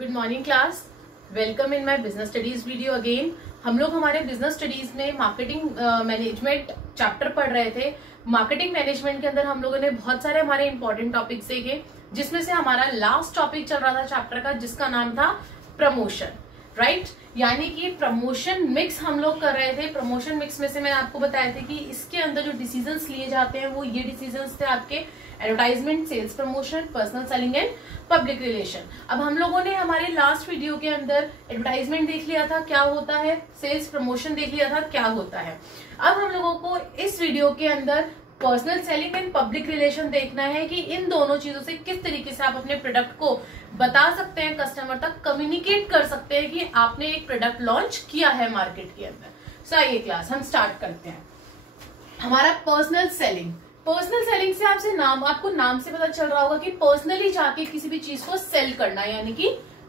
Good morning class, welcome in my business studies video again. हम लोग हमारे business studies में मार्केटिंग मैनेजमेंट चैप्टर पढ़ रहे थे। मार्केटिंग मैनेजमेंट के अंदर हम लोगों ने बहुत सारे हमारे इंपॉर्टेंट टॉपिक्स देखे, जिसमें से हमारा लास्ट टॉपिक चल रहा था चैप्टर का, जिसका नाम था प्रमोशन, राइट। यानी कि प्रमोशन मिक्स हम लोग कर रहे थे। प्रमोशन मिक्स में से मैंने आपको बताया था कि इसके अंदर जो डिसीजंस लिए जाते हैं वो ये डिसीजंस थे आपके advertisement, sales promotion, personal selling and public relation. अब हम लोगों ने हमारे लास्ट वीडियो के अंदर एडवर्टाइजमेंट देख लिया था क्या होता है, सेल्स प्रमोशन देख लिया था क्या होता है। अब हम लोगों को इस वीडियो के अंदर personal selling and public relation देखना है कि इन दोनों चीजों से किस तरीके से आप अपने प्रोडक्ट को बता सकते हैं, कस्टमर तक कम्युनिकेट कर सकते हैं कि आपने एक प्रोडक्ट लॉन्च किया है मार्केट के अंदर। सो आइए क्लास हम स्टार्ट करते हैं। हमारा पर्सनल सेलिंग से आपको नाम से पता चल रहा होगा कि पर्सनली जाके किसी भी चीज को सेल करना यानी कि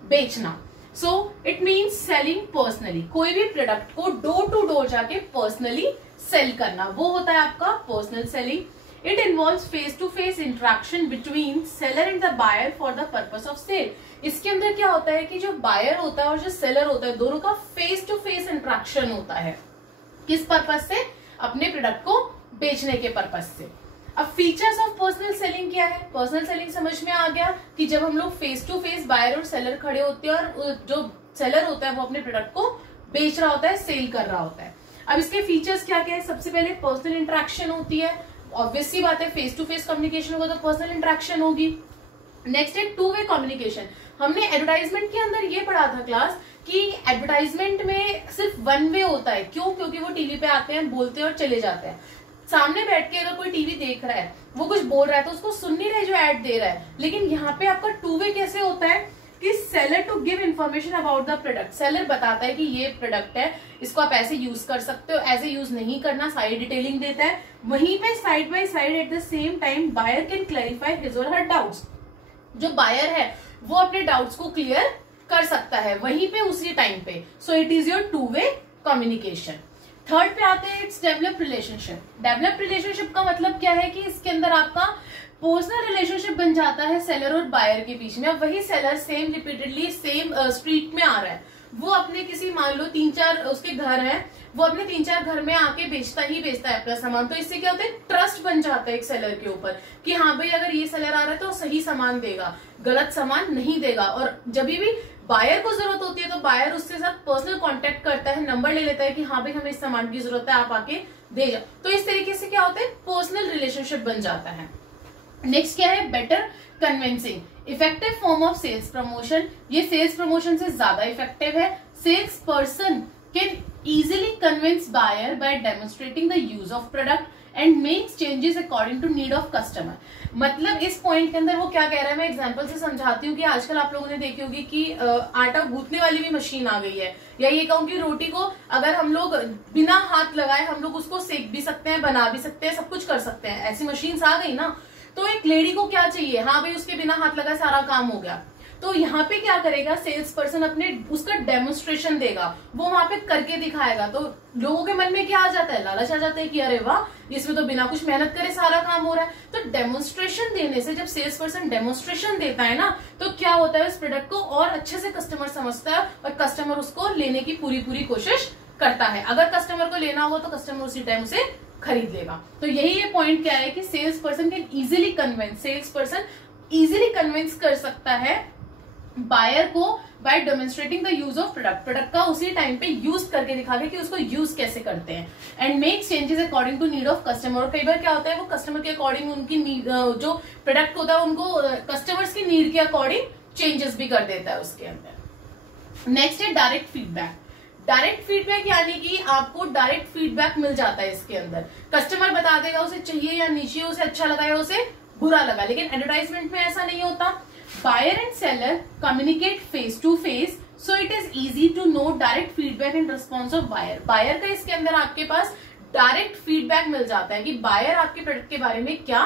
बेचना। So it means selling personally, कोई भी प्रोडक्ट को डोर टू डोर जाके पर्सनली सेल करना, वो होता है आपका personal selling. It involves face to face interaction between seller and the buyer for the purpose of sale. इसके अंदर क्या होता है कि जो बायर होता है और जो सेलर होता है, दोनों का फेस टू फेस इंटरेक्शन होता है। किस पर्पस से? अपने प्रोडक्ट को बेचने के पर्पस से। अब फीचर्स ऑफ पर्सनल सेलिंग क्या है? पर्सनल सेलिंग समझ में आ गया कि जब हम लोग फेस टू फेस बायर और सेलर खड़े होते हैं और जो सेलर होता है वो अपने प्रोडक्ट को बेच रहा होता है, सेल कर रहा होता है। अब इसके फीचर्स क्या क्या है? सबसे पहले पर्सनल इंटरेक्शन होती है, ऑब्वियस सी बात है, फेस टू फेस कम्युनिकेशन होगा तो पर्सनल इंटरेक्शन होगी। नेक्स्ट है टू वे कम्युनिकेशन। हमने एडवर्टाइजमेंट के अंदर ये पढ़ा था क्लास कि एडवर्टाइजमेंट में सिर्फ वन वे होता है। क्यों? क्योंकि वो टीवी पे आते हैं, बोलते हैं और चले जाते हैं। सामने बैठ के अगर कोई टीवी देख रहा है, वो कुछ बोल रहा है तो उसको सुन नहीं रहे जो ऐड दे रहा है। लेकिन यहाँ पे आपका टू वे कैसे होता है कि seller to give information about the product. Seller बताता है कि ये प्रोडक्ट है, इसको आप ऐसे यूज कर सकते हो, ऐसे यूज नहीं करना, सारी डिटेलिंग देता है। वहीं पे side by side at the same time buyer can clarify his or her doubts. जो बायर है वो अपने डाउट्स को क्लियर कर सकता है वहीं पे उसी टाइम पे। सो it is your two way communication. Third पे आते हैं it's develop relationship. Develop relationship का मतलब क्या है कि इसके अंदर आपका पर्सनल रिलेशनशिप बन जाता है सेलर और बायर के बीच में। अब वही seller same repeatedly same street में आ रहा है, वो अपने किसी मान लो 3-4 उसके घर हैं, वो अपने 3-4 घर में आके बेचता है अपना सामान। तो इससे क्या होता है, ट्रस्ट बन जाता है एक सेलर के ऊपर कि हाँ भाई अगर ये सेलर आ रहा है तो सही सामान देगा, गलत सामान नहीं देगा। और जब भी बायर को जरूरत होती है तो बायर उसके साथ पर्सनल कांटेक्ट करता है, नंबर ले लेता है कि हाँ भाई हमें इस सामान की जरूरत है, आप आके दे जाओ। तो इस तरीके से क्या होता है, पर्सनल रिलेशनशिप बन जाता है। नेक्स्ट क्या है, better convincing. Effective form of sales promotion. ये सेल्स प्रमोशन से ज्यादा इफेक्टिव है। Sales person can easily convince buyer by demonstrating the use of product and makes changes according to need of customer. मतलब इस point के अंदर वो क्या कह रहा है, मैं एग्जांपल से समझाती हूँ कि आजकल आप लोगों ने देखी होगी कि आटा गूंथने वाली भी मशीन आ गई है, या ये कहूँ कि रोटी को अगर हम लोग बिना हाथ लगाए हम लोग उसको सेक भी सकते हैं, बना भी सकते हैं, सब कुछ कर सकते हैं, ऐसी मशीन आ गई ना। तो एक लेडी को क्या चाहिए, हाँ भाई उसके बिना हाथ लगाए सारा काम हो गया। तो यहाँ पे क्या करेगा, सेल्स पर्सन अपने उसका डेमोन्स्ट्रेशन देगा, वो वहां पे करके दिखाएगा। तो लोगों के मन में क्या आ जाता है, लालच आ जाता है कि अरे वाह इसमें तो बिना कुछ मेहनत करे सारा काम हो रहा है। तो डेमोन्स्ट्रेशन देने से, जब सेल्स पर्सन डेमोन्स्ट्रेशन देता है ना, तो क्या होता है, उस प्रोडक्ट को और अच्छे से कस्टमर समझता है और कस्टमर उसको लेने की पूरी कोशिश करता है। अगर कस्टमर को लेना होगा तो कस्टमर उसी टाइम उसे खरीद लेगा। तो यही ये पॉइंट क्या है कि sales person can easily convince, sales person easily convince कर सकता है बायर को by demonstrating the use of product. Product का उसी टाइम पे यूज करके दिखा के कि उसको यूज कैसे करते हैं। And make changes according to need of customer. और कई बार क्या होता है, वो कस्टमर के अकॉर्डिंग उनकी जो प्रोडक्ट होता है उनको कस्टमर्स की नीड के अकॉर्डिंग चेंजेस भी कर देता है उसके अंदर। नेक्स्ट है डायरेक्ट फीडबैक। डायरेक्ट फीडबैक यानी कि आपको डायरेक्ट फीडबैक मिल जाता है इसके अंदर। कस्टमर बता देगा उसे चाहिए या नहीं चाहिए, उसे अच्छा लगा या उसे बुरा लगा। लेकिन एडवर्टाइजमेंट में ऐसा नहीं होता। Buyer and seller communicate face to face, so it is easy to know direct feedback and response of buyer. Buyer का इसके अंदर आपके पास डायरेक्ट फीडबैक मिल जाता है कि बायर आपके प्रोडक्ट के बारे में क्या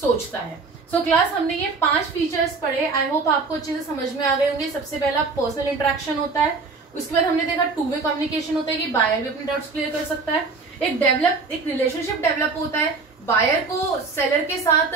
सोचता है। सो क्लास हमने ये 5 फीचर्स पढ़े, आई होप आपको अच्छे से समझ में आ गए होंगे। सबसे पहला पर्सनल इंटरेक्शन होता है, उसके बाद हमने देखा टू वे कम्युनिकेशन होता है कि बायर भी अपने डाउट्स क्लियर कर सकता है। एक रिलेशनशिप डेवलप होता है, बायर को सेलर के साथ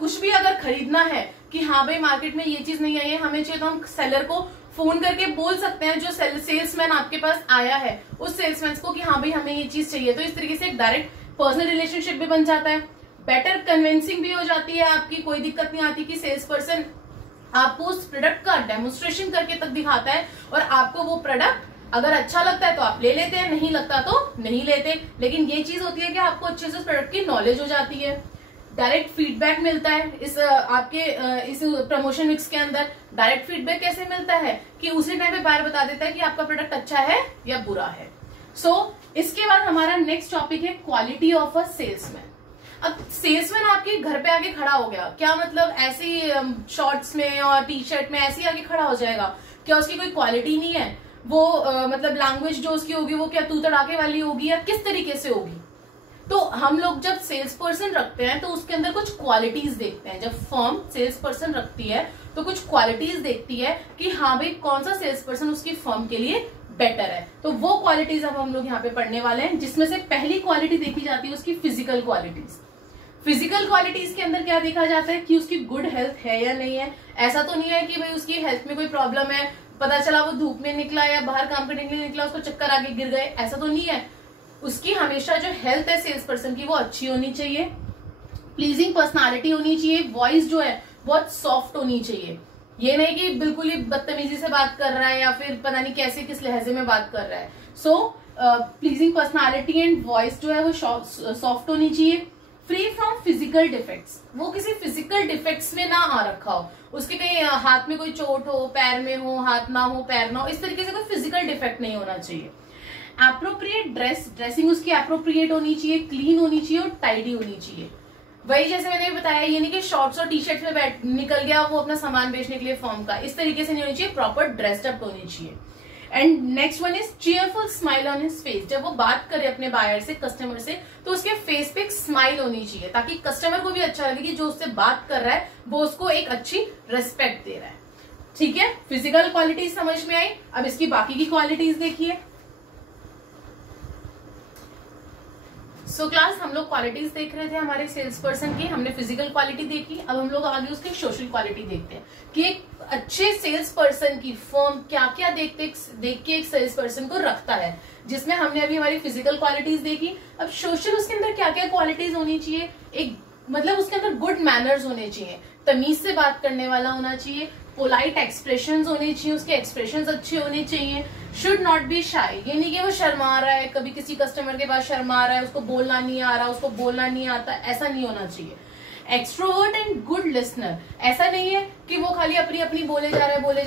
कुछ भी अगर खरीदना है कि हाँ भाई मार्केट में ये चीज नहीं आई है हमें चाहिए, तो हम सेलर को फोन करके बोल सकते हैं, जो सेल्समैन आपके पास आया है उस सेल्समैन को कि हाँ भाई हमें ये चीज चाहिए। तो इस तरीके से एक डायरेक्ट पर्सनल रिलेशनशिप भी बन जाता है, बेटर कन्विंसिंग भी हो जाती है आपकी। कोई दिक्कत नहीं आती कि सेल्स पर्सन आपको उस प्रोडक्ट का डेमोन्स्ट्रेशन करके तक दिखाता है और आपको वो प्रोडक्ट अगर अच्छा लगता है तो आप ले लेते हैं, नहीं लगता तो नहीं लेते। लेकिन ये चीज होती है कि आपको अच्छे से उस प्रोडक्ट की नॉलेज हो जाती है, डायरेक्ट फीडबैक मिलता है। इस आपके इस प्रमोशन मिक्स के अंदर डायरेक्ट फीडबैक कैसे मिलता है कि उसी टाइम पे बायर बता देता है कि आपका प्रोडक्ट अच्छा है या बुरा है। इसके बाद हमारा नेक्स्ट टॉपिक है क्वालिटी ऑफ अ सेल्समैन। अब सेल्समैन आपके घर पे आके खड़ा हो गया, क्या मतलब ऐसे ही शॉर्ट्स में और टी शर्ट में ऐसे ही आके खड़ा हो जाएगा? क्या उसकी कोई क्वालिटी नहीं है? वो मतलब लैंग्वेज जो उसकी होगी वो क्या तू तड़ाके वाली होगी या किस तरीके से होगी? तो हम लोग जब सेल्स पर्सन रखते हैं तो उसके अंदर कुछ क्वालिटीज देखते हैं। जब फर्म सेल्स पर्सन रखती है तो कुछ क्वालिटीज देखती है कि हाँ भाई कौन सा सेल्स पर्सन उसकी फर्म के लिए बेटर है। तो वो क्वालिटीज अब हम लोग यहाँ पे पढ़ने वाले हैं, जिसमें से पहली क्वालिटी देखी जाती है उसकी फिजिकल क्वालिटीज। फिजिकल क्वालिटीज के अंदर क्या देखा जाता है कि उसकी गुड हेल्थ है या नहीं है। ऐसा तो नहीं है कि भाई उसकी हेल्थ में कोई प्रॉब्लम है, पता चला वो धूप में निकला या बाहर काम करने के लिए निकला, उसको चक्कर आके गिर गए, ऐसा तो नहीं है। उसकी हमेशा जो हेल्थ है सेल्स पर्सन की वो अच्छी होनी चाहिए, प्लीजिंग पर्सनालिटी होनी चाहिए, वॉइस जो है बहुत सॉफ्ट होनी चाहिए। ये नहीं कि बिल्कुल ही बदतमीजी से बात कर रहा है या फिर पता नहीं कैसे किस लहजे में बात कर रहा है। प्लीजिंग पर्सनालिटी एंड वॉइस जो है वो सॉफ्ट होनी चाहिए। फ्री फ्रॉम फिजिकल डिफेक्ट्स, वो किसी फिजिकल डिफेक्ट्स में ना आ रखा हो, उसके कहीं हाथ में कोई चोट हो, पैर में हो, हाथ ना हो, पैर ना हो, इस तरीके से कोई फिजिकल डिफेक्ट नहीं होना चाहिए। एप्रोप्रिएट ड्रेसिंग उसकी एप्रोप्रिएट होनी चाहिए, क्लीन होनी चाहिए और टाइडी होनी चाहिए। वही जैसे मैंने बताया, ये नहीं कि शॉर्ट्स और टी शर्ट में निकल गया वो अपना सामान बेचने के लिए फॉर्म का, इस तरीके से नहीं होनी चाहिए, प्रॉपर ड्रेस्ड अप होनी चाहिए। And next one is cheerful smile on his face. जब वो बात करे अपने बायर से, कस्टमर से, तो उसके फेस पे एक स्माइल होनी चाहिए ताकि कस्टमर को भी अच्छा लगे कि जो उससे बात कर रहा है वो उसको एक अच्छी रेस्पेक्ट दे रहा है। ठीक है, फिजिकल क्वालिटीज समझ में आई। अब इसकी बाकी की क्वालिटीज देखिए। क्लास हम लोग क्वालिटीज देख रहे थे हमारे सेल्स पर्सन की, हमने फिजिकल क्वालिटी देखी। अब हम लोग आगे उसकी सोशल क्वालिटी देखते हैं कि एक अच्छे सेल्स पर्सन की फर्म क्या क्या देख के एक सेल्स पर्सन को रखता है। जिसमें हमने अभी हमारी फिजिकल क्वालिटीज देखी, अब सोशल उसके अंदर क्या क्या क्वालिटीज होनी चाहिए। एक मतलब उसके अंदर गुड मैनर्स होने चाहिए, तमीज से बात करने वाला होना चाहिए, पोलाइट एक्सप्रेशंस होने चाहिए, उसके एक्सप्रेशंस अच्छे होने चाहिए। शुड नॉट बी शाई, ये नहीं कि वो शर्मा रहा है, कभी किसी कस्टमर के पास शर्मा रहा है, उसको बोलना नहीं आ रहा, उसको बोलना नहीं आता, ऐसा नहीं होना चाहिए। एक्सट्रोवर्ट एंड गुड लिसनर, ऐसा नहीं है कि वो खाली अपनी अपनी बोले जा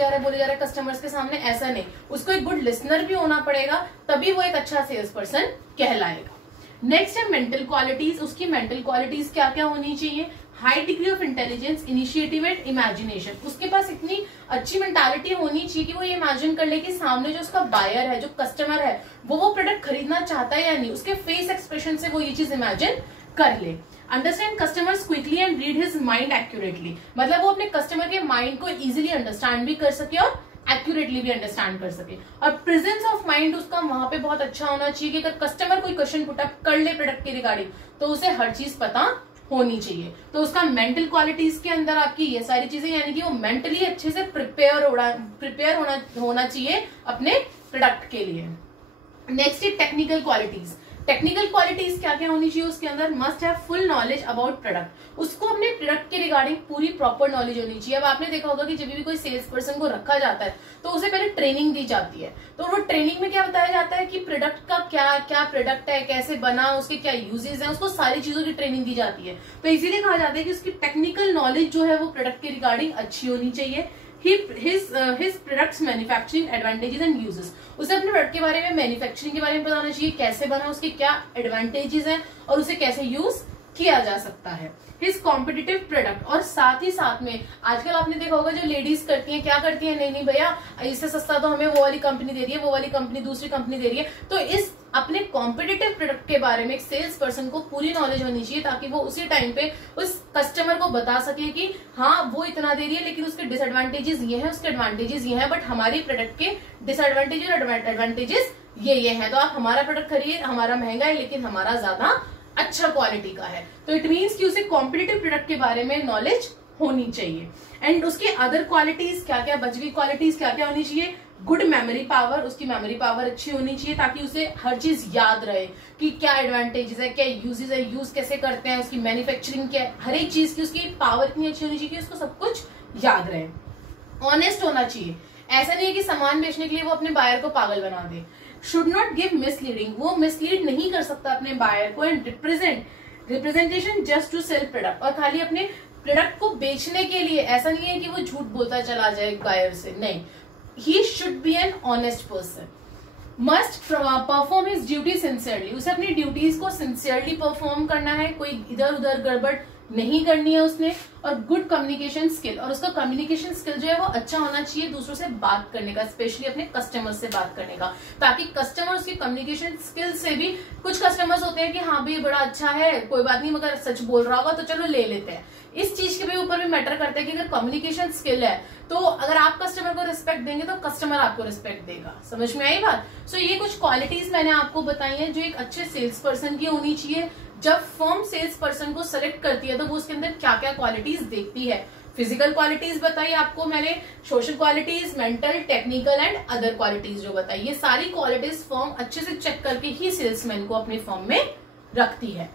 रहा है कस्टमर्स के सामने, ऐसा नहीं, उसको एक गुड लिसनर भी होना पड़ेगा, तभी वो एक अच्छा सेल्स पर्सन कहलाएगा। नेक्स्ट है मेंटल क्वालिटीज। उसकी मेंटल क्वालिटीज क्या क्या होनी चाहिए। High degree of intelligence, initiative and imagination. उसके पास इतनी अच्छी मेंटालिटी होनी चाहिए कि वो ये इमेजिन कर ले कि सामने जो उसका बायर है, जो कस्टमर है, वो प्रोडक्ट खरीदना चाहता है या नहीं, उसके फेस एक्सप्रेशन से वो ये चीज इमेजिन कर ले। Understand customers quickly and read his mind accurately, मतलब वो अपने कस्टमर के माइंड को इजिली अंडरस्टैंड भी कर सके और एक्यूरेटली भी अंडरस्टैंड कर सके। और प्रेजेंस ऑफ माइंड उसका वहां पे बहुत अच्छा होना चाहिए कि अगर कस्टमर कोई क्वेश्चन पुटअप कर ले प्रोडक्ट के रिगार्डिंग तो उसे हर चीज पता होनी चाहिए। तो उसका मेंटल क्वालिटीज के अंदर आपकी ये सारी चीजें, यानी कि वो मेंटली अच्छे से प्रिपेयर होना चाहिए अपने प्रोडक्ट के लिए। Next is technical qualities. Technical qualities क्या क्या होनी चाहिए उसके अंदर। Must have full knowledge about product, उसको अपने प्रोडक्ट के रिगार्डिंग पूरी प्रॉपर नॉलेज होनी चाहिए। अब आपने देखा होगा कि जब भी कोई सेल्स पर्सन को रखा जाता है तो उसे पहले ट्रेनिंग दी जाती है। तो वो ट्रेनिंग में क्या बताया जाता है कि प्रोडक्ट का क्या क्या प्रोडक्ट है, कैसे बना, उसके क्या यूजेस हैं, उसको सारी चीजों की ट्रेनिंग दी जाती है। तो इसीलिए कहा जाता है कि उसकी टेक्निकल नॉलेज जो है वो प्रोडक्ट के रिगार्डिंग अच्छी होनी चाहिए। his products manufacturing advantages and uses, उसे अपने प्रोडक्ट के बारे में, मैन्युफैक्चरिंग के बारे में बताना चाहिए, कैसे बना, उसके क्या एडवांटेजेस हैं और उसे कैसे यूज किया जा सकता है। हिज कॉम्पिटिटिव प्रोडक्ट, और साथ ही साथ में आजकल आपने देखा होगा जो लेडीज करती हैं, क्या करती हैं, नहीं भैया इससे सस्ता तो हमें वो वाली कंपनी दे रही है, वो वाली कंपनी दूसरी कंपनी दे रही है। तो इस अपने कॉम्पिटिटिव प्रोडक्ट के बारे में एक सेल्स पर्सन को पूरी नॉलेज होनी चाहिए ताकि वो उसी टाइम पे उस कस्टमर को बता सके कि हाँ वो इतना दे रही है लेकिन उसके डिसएडवांटेजेस ये हैं, उसके एडवांटेजेस ये हैं, बट हमारी प्रोडक्ट के डिसएडवांटेजेस और एडवांटेजेस ये हैं, तो आप हमारा प्रोडक्ट खरीदिए, हमारा महंगा है लेकिन हमारा ज्यादा अच्छा क्वालिटी का है, तो इट मीन्स कि उसे कॉम्पिटिटिव प्रोडक्ट के बारे में नॉलेज होनी चाहिए। एंड उसके अदर क्वालिटीज क्या क्या, बची हुई क्वालिटीज क्या क्या होनी चाहिए? गुड मेमोरी पावर, उसकी मेमोरी पावर अच्छी होनी चाहिए ताकि उसे हर चीज याद रहे कि क्या एडवांटेजेस है, क्या यूजेस है, यूज कैसे करते हैं, उसकी मैन्युफैक्चरिंग क्या है, हर एक चीज की उसकी पावर इतनी अच्छी होनी चाहिए कि उसको सब कुछ याद रहे। ऑनेस्ट होना चाहिए, ऐसा नहीं है कि सामान बेचने के लिए वो अपने बायर को पागल बना दे। शुड नॉट गिव मिसलीडिंग, वो मिसलीड नहीं कर सकता अपने बायर को। And representation just to sell product, और खाली अपने प्रोडक्ट को बेचने के लिए, ऐसा नहीं है कि वो झूठ बोलता चला जाए बायर से, नहीं। He should be an honest person, must perform his duty sincerely, उसे अपनी ड्यूटीज को सिंसियरली परफॉर्म करना है, कोई इधर उधर गड़बड़ नहीं करनी है उसने। और गुड कम्युनिकेशन स्किल, और उसका कम्युनिकेशन स्किल जो है वो अच्छा होना चाहिए दूसरों से बात करने का, स्पेशली अपने कस्टमर से बात करने का, ताकि कस्टमर उसके कम्युनिकेशन स्किल से भी, कुछ कस्टमर्स होते हैं कि हाँ भाई बड़ा अच्छा है, कोई बात नहीं, मगर सच बोल रहा होगा तो चलो ले लेते हैं, इस चीज के भी ऊपर भी मैटर करता है कि अगर कम्युनिकेशन स्किल है तो अगर आप कस्टमर को रिस्पेक्ट देंगे तो कस्टमर आपको रिस्पेक्ट देगा। समझ में आई बात? सो ये कुछ क्वालिटीज मैंने आपको बताई है जो एक अच्छे सेल्स पर्सन की होनी चाहिए। जब फर्म सेल्स पर्सन को सेलेक्ट करती है तो वो उसके अंदर क्या क्या क्वालिटीज देखती है। फिजिकल क्वालिटीज बताई आपको मैंने, social qualities, mental, technical and other qualities जो बताई, ये सारी क्वालिटीज फर्म अच्छे से चेक करके ही सेल्समैन को अपनी फर्म में रखती है।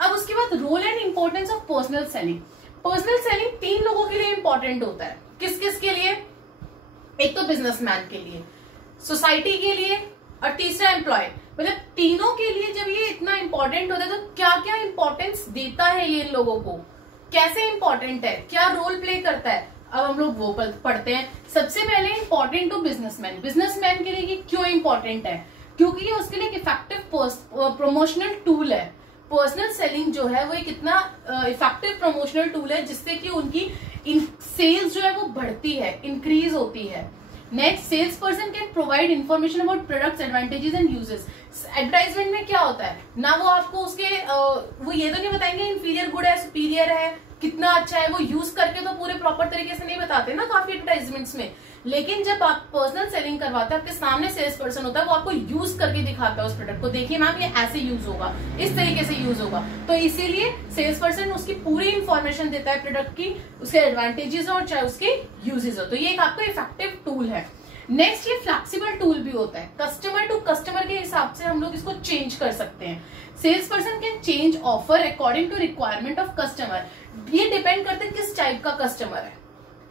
अब उसके बाद role and importance of personal selling. Personal selling 3 लोगों के लिए इंपॉर्टेंट होता है। किस किस के लिए? एक तो बिजनेसमैन के लिए, सोसाइटी के लिए, और तीसरा एम्प्लॉय। मतलब तीनों के लिए जब ये इतना इंपॉर्टेंट होता है तो क्या क्या इंपॉर्टेंस देता है ये इन लोगों को, कैसे इंपॉर्टेंट है, क्या रोल प्ले करता है, अब हम लोग वो पढ़ते हैं। सबसे पहले इंपॉर्टेंट टू बिजनेसमैन, बिजनेसमैन के लिए ये क्यों इंपॉर्टेंट है? क्योंकि ये उसके लिए एक इफेक्टिव प्रमोशनल टूल है। पर्सनल सेलिंग जो है वो एक इतना इफेक्टिव प्रमोशनल टूल है जिससे कि उनकी सेल्स जो है वो बढ़ती है, इंक्रीज होती है। Next, sales person can provide information about products, advantages and uses. Advertisement में क्या होता है ना, वो आपको उसके वो ये तो नहीं बताएंगे इंफीरियर गुड है, सुपीरियर है, कितना अच्छा है, वो यूज करके तो पूरे प्रॉपर तरीके से नहीं बताते ना काफी एडवर्टाइजमेंट्स में। लेकिन जब आप पर्सनल सेलिंग करवाते हैं, आपके सामने सेल्स पर्सन होता है, वो आपको यूज करके दिखाता है उस प्रोडक्ट को, देखिए मैम ये ऐसे यूज होगा, इस तरीके से यूज होगा। तो इसीलिए सेल्स पर्सन उसकी पूरी इंफॉर्मेशन देता है प्रोडक्ट की, उसके एडवांटेजेस हो चाहे उसके यूजेस हो। तो ये एक आपका इफेक्टिव टूल है। नेक्स्ट, ये फ्लेक्सिबल टूल भी होता है, कस्टमर टू कस्टमर के हिसाब से हम लोग इसको चेंज कर सकते हैं। Sales person can change offer according to requirement of customer. ये डिपेंड करते हैं किस टाइप का कस्टमर है,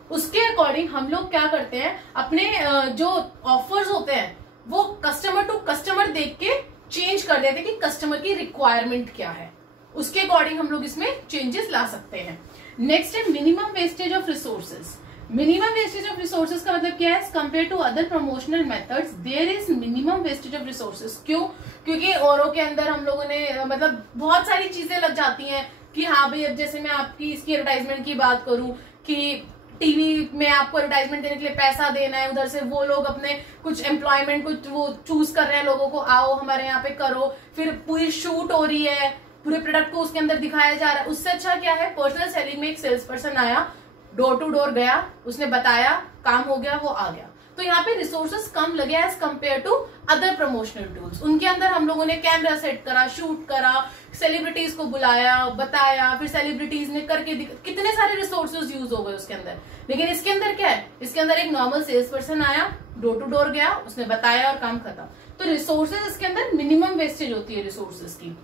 उसके अकॉर्डिंग हम लोग क्या करते हैं, अपने जो ऑफर्स होते हैं वो कस्टमर टू कस्टमर देख के चेंज कर देते हैं कि कस्टमर की रिक्वायरमेंट क्या है, उसके अकॉर्डिंग हम लोग इसमें चेंजेस ला सकते हैं। नेक्स्ट है minimum wastage of resources. Minimum wastage of resources का मतलब क्या है? Compare to other promotional methods there is minimum wastage of resources. क्यों? क्योंकि औरों के अंदर हम लोगों ने मतलब बहुत सारी चीजें लग जाती हैं कि हाँ भाई, अब जैसे मैं आपकी इसकी एडवर्टाइजमेंट की बात करूं कि टीवी में आपको एडवर्टाइजमेंट देने के लिए पैसा देना है, उधर से वो लोग अपने कुछ एम्प्लॉयमेंट कुछ वो चूज कर रहे हैं लोगों को, आओ हमारे यहाँ पे करो, फिर पूरी शूट हो रही है, पूरे प्रोडक्ट को उसके अंदर दिखाया जा रहा है। उससे अच्छा क्या है, पर्सनल सेलिंग में एक सेल्स पर्सन आया, डोर टू डोर गया, उसने बताया, काम हो गया, वो आ गया। तो यहाँ पे रिसोर्सेस कम लगे as compare to other promotional tools. उनके अंदर हम लोगों ने कैमरा सेट करा, शूट करा, सेलिब्रिटीज को बुलाया, बताया, फिर सेलिब्रिटीज ने करके कितने सारे रिसोर्सेज यूज हो गए उसके अंदर। लेकिन इसके अंदर क्या है, इसके अंदर एक नॉर्मल सेल्स पर्सन आया, डोर टू डोर गया, उसने बताया और काम खत्म। तो रिसोर्सेज इसके अंदर मिनिमम वेस्टेज होती है रिसोर्सेज की।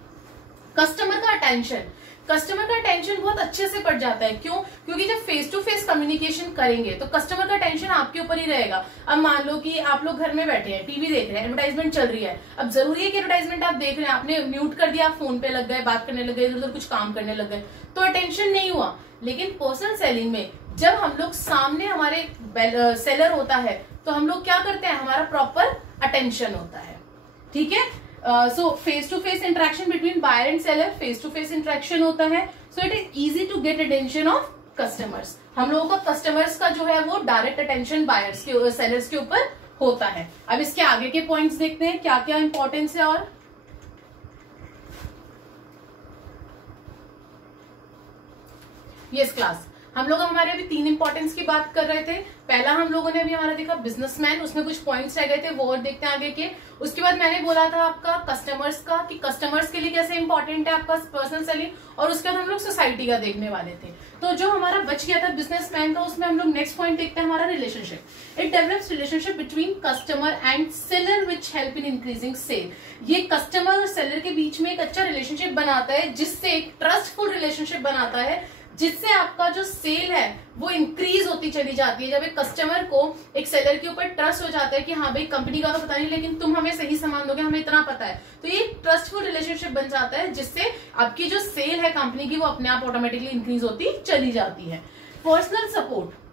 कस्टमर का अटेंशन, कस्टमर का अटेंशन बहुत अच्छे से पड़ जाता है। क्यों? क्योंकि जब फेस टू फेस कम्युनिकेशन करेंगे तो कस्टमर का अटेंशन आपके ऊपर ही रहेगा। अब मान लो कि आप लोग घर में बैठे हैं, टीवी देख रहे हैं, एडवर्टाइजमेंट चल रही है। अब जरूरी है कि एडवर्टाइजमेंट आप देख रहे हैं, आपने म्यूट कर दिया, फोन पे लग गए, बात करने लग गए, इधर उधर कुछ काम करने लग गए, तो अटेंशन नहीं हुआ। लेकिन पर्सनल सेलिंग में जब हम लोग सामने हमारे सेलर होता है तो हम लोग क्या करते हैं, हमारा प्रॉपर अटेंशन होता है। ठीक है, so face to face interaction between buyer and seller, face to face interaction होता है। So it is easy to get attention of customers. हम लोगों का कस्टमर्स का जो है वो डायरेक्ट अटेंशन बायर्स के, सेलर्स के ऊपर होता है। अब इसके आगे के पॉइंट्स देखते हैं क्या क्या इंपॉर्टेंस है। और यस क्लास, हम लोग हमारे अभी 3 इंपॉर्टेंस की बात कर रहे थे। पहला हम लोगों ने अभी हमारा देखा था बिजनेसमैन, उसमें कुछ पॉइंट्स रह गए थे, वो और देखते हैं आगे के। उसके बाद मैंने बोला था आपका कस्टमर्स का, कि कस्टमर्स के लिए कैसे इंपॉर्टेंट है आपका पर्सनल सेलिंग, और उसके बाद हम लोग सोसाइटी का देखने वाले थे। तो जो हमारा बच गया था बिजनेसमैन का, उसमें हम लोग नेक्स्ट पॉइंट देखते हैं हमारा relationship. It develops relationship between customer and seller which help in increasing sale. ये कस्टमर और सेलर के बीच में एक अच्छा रिलेशनशिप बनाता है, जिससे एक ट्रस्टफुल रिलेशनशिप बनाता है, जिससे आपका जो सेल है वो इंक्रीज होती चली जाती है। जब एक कस्टमर को एक सेलर के ऊपर ट्रस्ट हो जाता है कि हाँ भाई कंपनी का तो पता नहीं, लेकिन तुम हमें सही सामान दोगे, हमें इतना पता है, तो ये ट्रस्टफुल रिलेशनशिप बन जाता है, जिससे आपकी जो सेल है कंपनी की वो अपने आप ऑटोमेटिकली इंक्रीज होती चली जाती है। Personal support.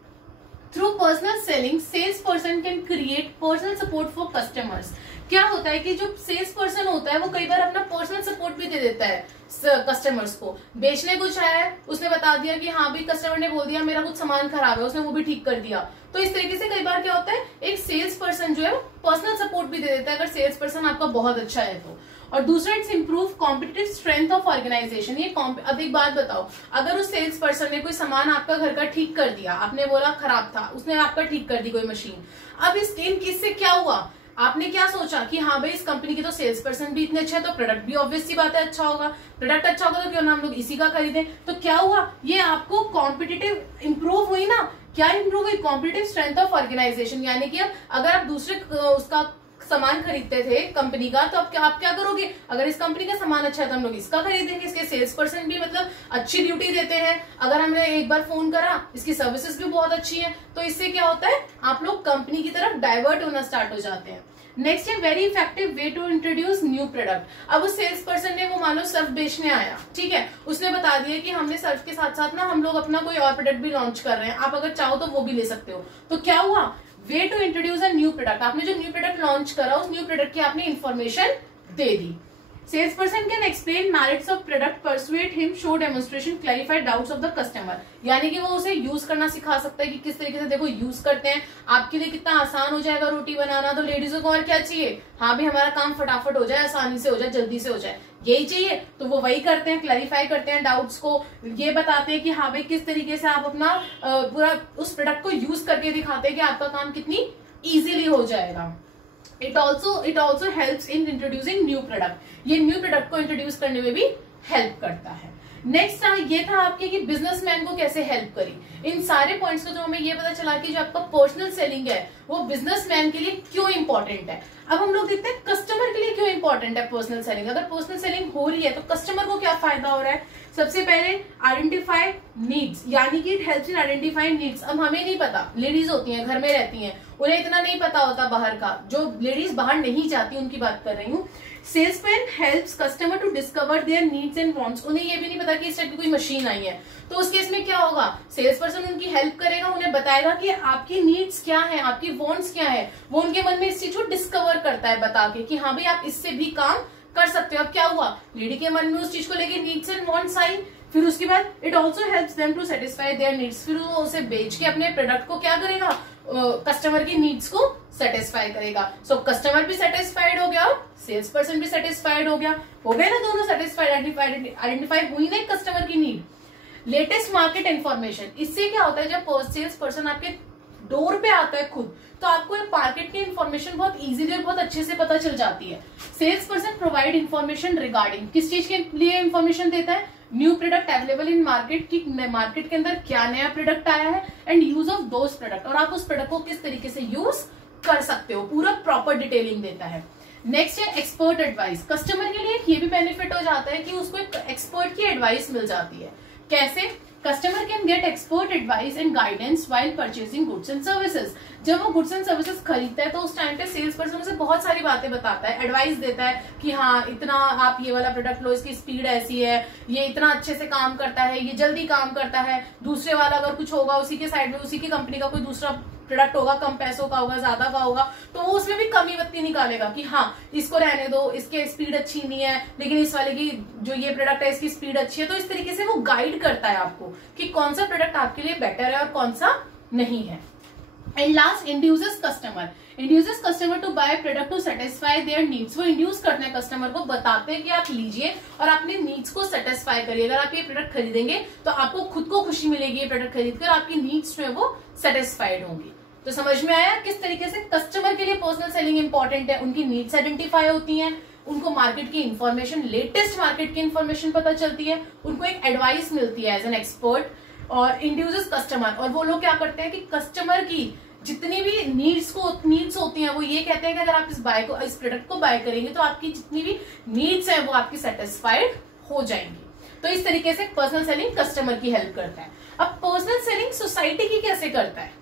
Through personal selling sales person can create personal support for customers. क्या होता है कि जो सेल्स पर्सन होता है वो कई बार अपना पर्सनल सपोर्ट भी दे देता है कस्टमर्स को। बेचने कुछ आया है, उसने बता दिया कि हाँ भाई, कस्टमर ने बोल दिया मेरा कुछ सामान खराब है, उसने वो भी ठीक कर दिया। तो इस तरीके से कई बार क्या होता है, एक सेल्स पर्सन जो है पर्सनल सपोर्ट भी दे देता है, अगर सेल्स पर्सन आपका बहुत अच्छा है तो। और दूसरा, it's improve competitive strength of organisation. ये अब एक बात बताओ, अगर उस सेल्स पर्सन ने कोई सामान आपका घर का ठीक कर दिया, आपने बोला खराब था, उसने आपका ठीक कर दी कोई मशीन, अब इससे क्या हुआ, आपने क्या सोचा कि हाँ भाई इस कंपनी के तो सेल्स पर्सन भी इतने अच्छे हैं, तो प्रोडक्ट भी ऑब्वियस सी बात है अच्छा होगा, प्रोडक्ट अच्छा होगा तो क्यों ना हम लोग इसी का खरीदें। तो क्या हुआ, ये आपको कॉम्पिटिटिव इंप्रूव हुई ना, क्या इंप्रूव हुई, कॉम्पिटिटिव स्ट्रेंथ ऑफ ऑर्गेनाइजेशन। यानी कि अब अगर आप दूसरे उसका सामान खरीदते थे कंपनी का, तो आप क्या करोगे, अगर इस कंपनी का सामान अच्छा है तो हम लोग इसका खरीदेंगे, इसके सेल्स पर्सन भी मतलब अच्छी ड्यूटी देते हैं, अगर हमने एक बार फोन करा इसकी सर्विसेज भी बहुत अच्छी है, तो इससे क्या होता है, आप लोग कंपनी की तरफ डाइवर्ट होना स्टार्ट हो जाते हैं। नेक्स्ट है very effective way to introduce new product. अब उस सेल्स पर्सन ने, वो मान लो सर्फ बेचने आया, ठीक है, उसने बता दिया कि हमने सर्फ के साथ साथ ना हम लोग अपना कोई और प्रोडक्ट भी लॉन्च कर रहे हैं, आप अगर चाहो तो वो भी ले सकते हो। तो क्या हुआ, way to introduce a new product, आपने जो न्यू प्रोडक्ट लॉन्च करा उस न्यू प्रोडक्ट की आपने इन्फॉर्मेशन दे दी। Sales person can explain merits of product, persuade him, show demonstration, clarify doubts of the customer. यानी कि वो उसे यूज करना सिखा सकता है कि किस तरीके से देखो यूज करते हैं, आपके लिए कितना आसान हो जाएगा रोटी बनाना। तो लेडीजों को और क्या चाहिए, हाँ भी हमारा काम फटाफट हो जाए, आसानी से हो जाए, जल्दी से हो जाए, यही चाहिए। तो वो वही करते हैं, क्लैरिफाई करते हैं डाउट्स को, ये बताते हैं कि हाँ भाई किस तरीके से आप अपना पूरा उस प्रोडक्ट को यूज करके दिखाते हैं कि आपका काम कितनी इजीली हो जाएगा। It also helps in introducing new product. ये न्यू प्रोडक्ट को इंट्रोड्यूस करने में भी हेल्प करता है। नेक्स्ट ये था आपके कि बिजनेसमैन को कैसे हेल्प करी। इन सारे पॉइंट्स को जो हमें ये पता चला कि जो आपका पर्सनल सेलिंग है वो बिजनेसमैन के लिए क्यों इंपॉर्टेंट है। अब हम लोग देखते हैं कस्टमर के लिए क्यों इंपॉर्टेंट है पर्सनल सेलिंग। अगर पर्सनल सेलिंग हो रही है तो कस्टमर को क्या फायदा हो रहा है। सबसे पहले आइडेंटिफाई नीड्स, यानी कि it helps in identify needs. अब हमें नहीं पता, लेडीज होती हैं घर में रहती हैं, उन्हें इतना नहीं पता होता बाहर का, जो लेडीज बाहर नहीं जाती उनकी बात कर रही हूँ। Salesman helps customer to discover their needs and wants. उन्हें ये भी नहीं पता कि इस टाइप की कोई मशीन आई है, तो उस केस में क्या होगा, सेल्स पर्सन उनकी हेल्प करेगा, उन्हें बताएगा कि आपकी नीड्स क्या है, आपकी वांट्स क्या है। वो उनके मन में इस चीज को डिस्कवर करता है बता के कि हाँ भाई आप इससे भी काम कर सकते हो। अब क्या हुआ, लेडी के मन में उस चीज को लेके नीड्स एंड वांट्स आई, फिर उसके बाद it also helps them to satisfy their needs. फिर वो उसे बेच के अपने प्रोडक्ट को क्या करेगा, कस्टमर की नीड्स को सेटिस्फाई करेगा। सो कस्टमर भी सेटिस्फाइड हो गया, सेल्स पर्सन भी सेटिस्फाइड हो गया, हो गए ना दोनों सेटिस्फाइड, आइडेंटिफाई हुई ना कस्टमर की नीड। लेटेस्ट मार्केट इन्फॉर्मेशन, इससे क्या होता है जब सेल्स पर्सन आपके डोर पे आता है खुद, तो आपको मार्केट की इन्फॉर्मेशन बहुत इजीली और बहुत अच्छे से पता चल जाती है। Sales person provide information regarding, किस चीज के लिए इन्फॉर्मेशन देता है, new product available in market, की मार्केट के अंदर क्या नया प्रोडक्ट आया है, and use of those product, और आप उस प्रोडक्ट को किस तरीके से यूज कर सकते हो, पूरा प्रॉपर डिटेलिंग देता है। नेक्स्ट है एक्सपर्ट एडवाइस। कस्टमर के लिए ये भी बेनिफिट हो जाता है कि उसको एक एक्सपर्ट की एडवाइस मिल जाती है। कैसे, customer can get expert advice and guidance while purchasing goods and services. जब वो गुड्स एंड सर्विसेज खरीदता है तो उस टाइम पे सेल्स पर्सन उसे बहुत सारी बातें बताता है, एडवाइस देता है कि हाँ इतना आप ये वाला प्रोडक्ट लो, इसकी स्पीड ऐसी है, ये इतना अच्छे से काम करता है, ये जल्दी काम करता है, दूसरे वाला अगर कुछ होगा उसी के साइड में उसी की कंपनी का कोई दूसरा प्रोडक्ट होगा, कम पैसों का होगा, ज्यादा का होगा, तो वो उसमें भी कमी बत्ती निकालेगा कि हाँ इसको रहने दो, इसके स्पीड अच्छी नहीं है, लेकिन इस वाले की जो ये प्रोडक्ट है इसकी स्पीड अच्छी है। तो इस तरीके से वो गाइड करता है आपको कि कौन सा प्रोडक्ट आपके लिए बेटर है और कौन सा नहीं है। And last, induces customer to buy product to satisfy their needs. वो इंड्यूस करते हैं कस्टमर को, बताते हैं कि आप लीजिए और अपने नीड्स को सेटिस्फाई करिए। अगर आप ये प्रोडक्ट खरीदेंगे तो आपको खुद को खुशी मिलेगी ये प्रोडक्ट खरीद कर, आपकी नीड्स जो है वो सेटिस्फाइड होंगी। तो समझ में आया किस तरीके से कस्टमर के लिए पर्सनल सेलिंग इंपॉर्टेंट है। उनकी नीड्स आइडेंटिफाई होती हैं, उनको मार्केट की इंफॉर्मेशन, लेटेस्ट मार्केट की इंफॉर्मेशन पता चलती है, उनको एक एडवाइस मिलती है एज एन एक्सपर्ट और इंड्यूसेस कस्टमर। और वो लोग क्या करते हैं कि कस्टमर की जितनी भी नीड्स होती हैं वो ये कहते हैं कि अगर आप इस प्रोडक्ट को बाय करेंगे तो आपकी जितनी भी नीड्स है वो आपकी सेटिस्फाइड हो जाएंगी। तो इस तरीके से पर्सनल सेलिंग कस्टमर की हेल्प करता है। अब पर्सनल सेलिंग सोसाइटी की कैसे करता है?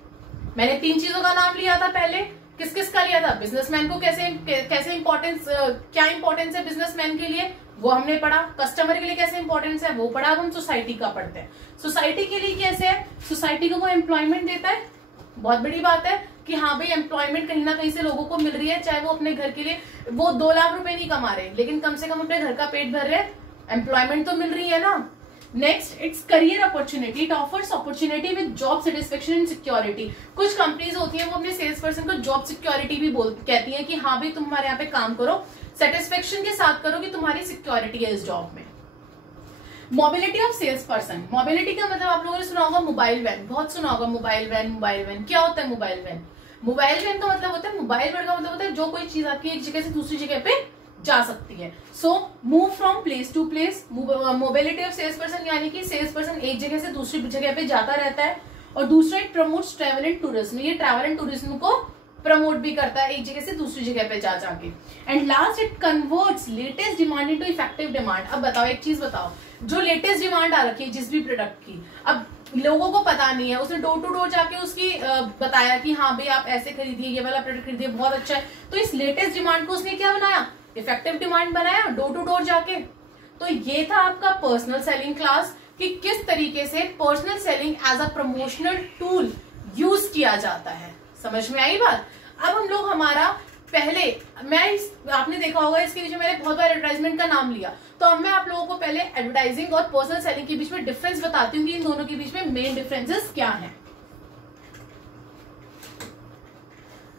मैंने 3 चीजों का नाम लिया था पहले। किस किस का लिया था? बिजनेसमैन को कैसे इंपॉर्टेंस, क्या इंपॉर्टेंस है बिजनेसमैन के लिए वो हमने पढ़ा। कस्टमर के लिए कैसे इंपॉर्टेंस है वो पढ़ा। अब हम सोसाइटी का पढ़ते हैं। सोसाइटी के लिए कैसे है? सोसाइटी को वो एम्प्लॉयमेंट देता है। बहुत बड़ी बात है कि हाँ भाई एम्प्लॉयमेंट कहीं ना कहीं से लोगों को मिल रही है, चाहे वो अपने घर के लिए वो 2 लाख रुपए नहीं कमा रहे लेकिन कम से कम अपने घर का पेट भर रहे, एम्प्लॉयमेंट तो मिल रही है ना। Next, it's career opportunity. It offers opportunity with job satisfaction and security. कुछ कंपनीज होती हैं वो अपने सेल्स पर्सन को जॉब सिक्योरिटी भी कहती हैं कि हाँ भाई तुम हमारे यहाँ पे काम करो, सेटिस्फेक्शन के साथ करो कि तुम्हारी सिक्योरिटी है इस जॉब में। Mobility of sales person. Mobility का मतलब आप लोगों ने सुना होगा मोबाइल वैन, बहुत सुना होगा मोबाइल वैन। मोबाइल वैन क्या होता है? मोबाइल वैन, मोबाइल वैन का मतलब होता है, मोबाइल वर्ड का मतलब होता है जो कोई चीज आपकी एक जगह से दूसरी जगह पे जा सकती है। So move from place to place. Mobility of sales person यानी कि सेल्स पर्सन एक जगह से दूसरी जगह पे जाता रहता है। और दूसरा it promotes travel and tourism. ये ट्रैवल एंड टूरिज्म को प्रमोट भी करता है एक जगह से दूसरी जगह पे जा जाके। And last, it converts latest demand into effective demand. अब बताओ एक चीज बताओ, जो लेटेस्ट डिमांड आ रखी है जिस भी प्रोडक्ट की, अब लोगों को पता नहीं है, उसने डोर टू डोर जाके उसकी बताया कि हाँ भाई आप ऐसे खरीदिए, ये वाला प्रोडक्ट खरीदिए बहुत अच्छा है, तो इस लेटेस्ट डिमांड को उसने क्या बनाया? इफेक्टिव डिमांड बनाया डोर टू डोर जाके। तो ये था आपका पर्सनल सेलिंग क्लास कि किस तरीके से personal selling as a promotional tool use किया जाता है। समझ में आई बात? अब हम लोग हमारा पहले आपने देखा होगा इसके बीच में मैंने बहुत बार एडवर्टाइजमेंट का नाम लिया, तो अब मैं आप लोगों को पहले एडवर्टाइजिंग और पर्सनल सेलिंग के बीच में डिफरेंस बताती हूँ कि इन दोनों के बीच में मेन डिफरेंसेस क्या हैं।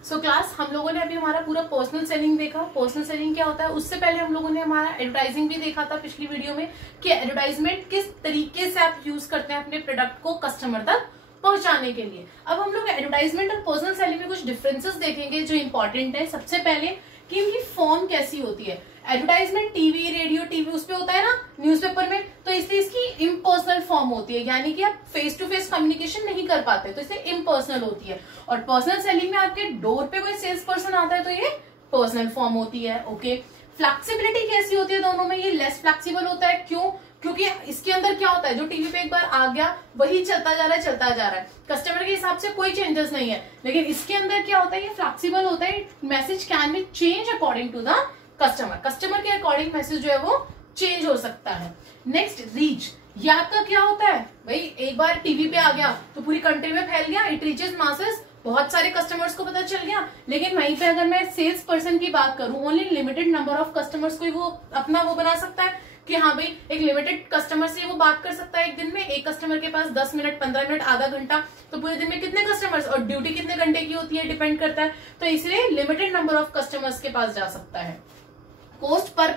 सो क्लास हम लोगों ने अभी हमारा पूरा पर्सनल सेलिंग देखा। पर्सनल सेलिंग क्या होता है, उससे पहले हम लोगों ने हमारा एडवर्टाइजिंग भी देखा था पिछली वीडियो में कि एडवर्टाइजमेंट किस तरीके से आप यूज करते हैं अपने प्रोडक्ट को कस्टमर तक पहुंचाने के लिए। अब हम लोग एडवर्टाइजमेंट और पर्सनल सेलिंग में कुछ डिफरेंसेस देखेंगे जो इंपॉर्टेंट है। सबसे पहले कि इनकी फॉर्म कैसी होती है। एडवर्टाइजमेंट टीवी, रेडियो, टीवी उस पे होता है ना, न्यूज़पेपर में, तो इसलिए इसकी इम्पर्सनल फॉर्म होती है, यानी कि आप फेस टू फेस कम्युनिकेशन नहीं कर पाते, तो इसलिए इम्पर्सनल होती है। और पर्सनल सेलिंग में आपके डोर पे कोई सेल्स पर्सन आता है तो ये पर्सनल फॉर्म होती है। ओके, फ्लेक्सिबिलिटी कैसी होती है दोनों में? ये लेस फ्लेक्सिबल होता है। क्यों? क्योंकि इसके अंदर क्या होता है, जो टीवी पे एक बार आ गया वही चलता जा रहा है, कस्टमर के हिसाब से कोई चेंजेस नहीं है। लेकिन इसके अंदर क्या होता है, ये फ्लेक्सिबल होता है। Message can be change according to the customer के अकॉर्डिंग मैसेज जो है वो चेंज हो सकता है। Next, reach. ये आपका क्या होता है भाई, एक बार टीवी पे आ गया तो पूरी कंट्री में फैल गया, इट रीचेस मासेस, बहुत सारे कस्टमर्स को पता चल गया। लेकिन वहीं पे अगर मैं सेल्स पर्सन की बात करूं, only limited number of customers को वो अपना वो बना सकता है कि हाँ भाई एक लिमिटेड कस्टमर से वो बात कर सकता है एक दिन में। एक कस्टमर के पास 10 मिनट, 15 मिनट, आधा घंटा, तो पूरे दिन में कितने कस्टमर्स, और ड्यूटी कितने घंटे की होती है डिपेंड करता है, तो इसलिए लिमिटेड नंबर ऑफ कस्टमर्स के पास जा सकता है। कॉस्ट पर